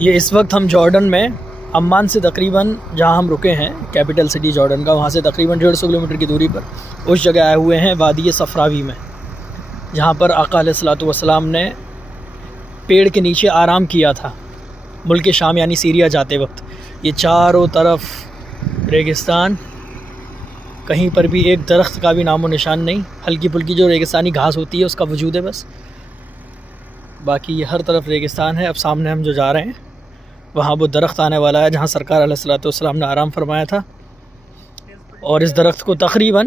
ये इस वक्त हम जॉर्डन में अम्मान से तकरीबन, जहाँ हम रुके हैं कैपिटल सिटी जॉर्डन का, वहाँ से तकरीबन 150 किलोमीटर की दूरी पर उस जगह आए हुए हैं वादी सफ़रावी में, जहाँ पर आका अलैहिस्सलातु वस्सलाम ने पेड़ के नीचे आराम किया था मुल्क शाम यानी सीरिया जाते वक्त। ये चारों तरफ रेगिस्तान, कहीं पर भी एक दरख्त का भी नामो निशान नहीं, हल्की फुल्की जो रेगिस्तानी घास होती है उसका वजूद है बस, बाकी ये हर तरफ रेगिस्तान है। अब सामने हम जो जा रहे हैं वहाँ वो दरख्त आने वाला है जहाँ सरकार अलैहिस्सलातु वस्सलाम ने आराम फरमाया था, और इस दरख्त को तकरीबन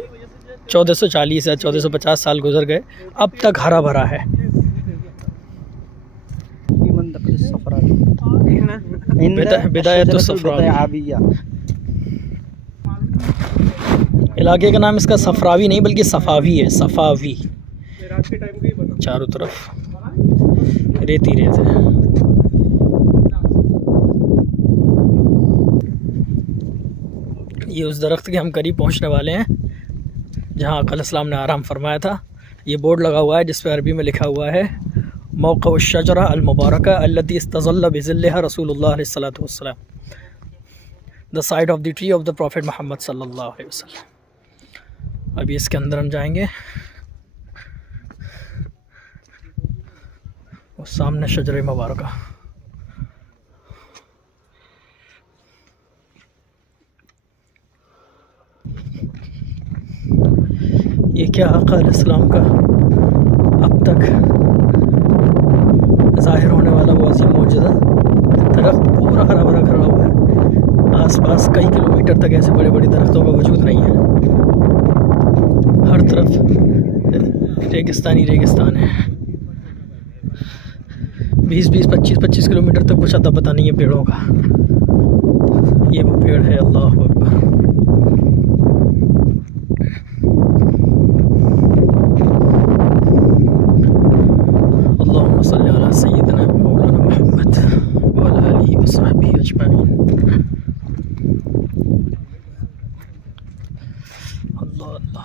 1440 या 1450 साल गुजर गए, अब तक हरा भरा है। इलाके का नाम इसका सफ़रावी नहीं बल्कि सफ़ावी है, सफ़ावी। चारों तरफ रेती रेत है। ये उस दरख्त के हम करीब पहुंचने वाले हैं जहां आका अलैहिस्सलाम ने आराम फरमाया था। ये बोर्ड लगा हुआ है जिस पर अरबी में लिखा हुआ है मौक़अ अश-शजरा अल-मुबारका अल्लती इस्तज़ल्ला बिज़िल्लिहा रसूलुल्लाह सल्लल्लाहु अलैहि वसल्लम, the side of the tree of the prophet Muhammad सल्लल्लाहु अलैहि वसल्लम। अभी इसके अंदर हम जाएंगे और सामने शजर मुबारका। ये क्या आका अलैहिस्सलाम का अब तक ज़ाहिर होने वाला वो अजीम मौजज़ा, दरख्त पूरा हरा भरा खड़ा हुआ है। आसपास कई किलोमीटर तक ऐसे बड़े बड़े दरख्तों का वजूद नहीं है, हर तरफ रेगिस्तानी रेगिस्तान है। 20-20, 25-25 किलोमीटर तक कुछ अता पता नहीं है पेड़ों का। ये वो पेड़ है, अल्लाहु अकबर। अल्लाहुम्मा सल्ली अला सय्यिदिना व मौलाना मुहम्मद व अला आलिहि व सहबिहि अजमईन। अल्लाहु अकबर।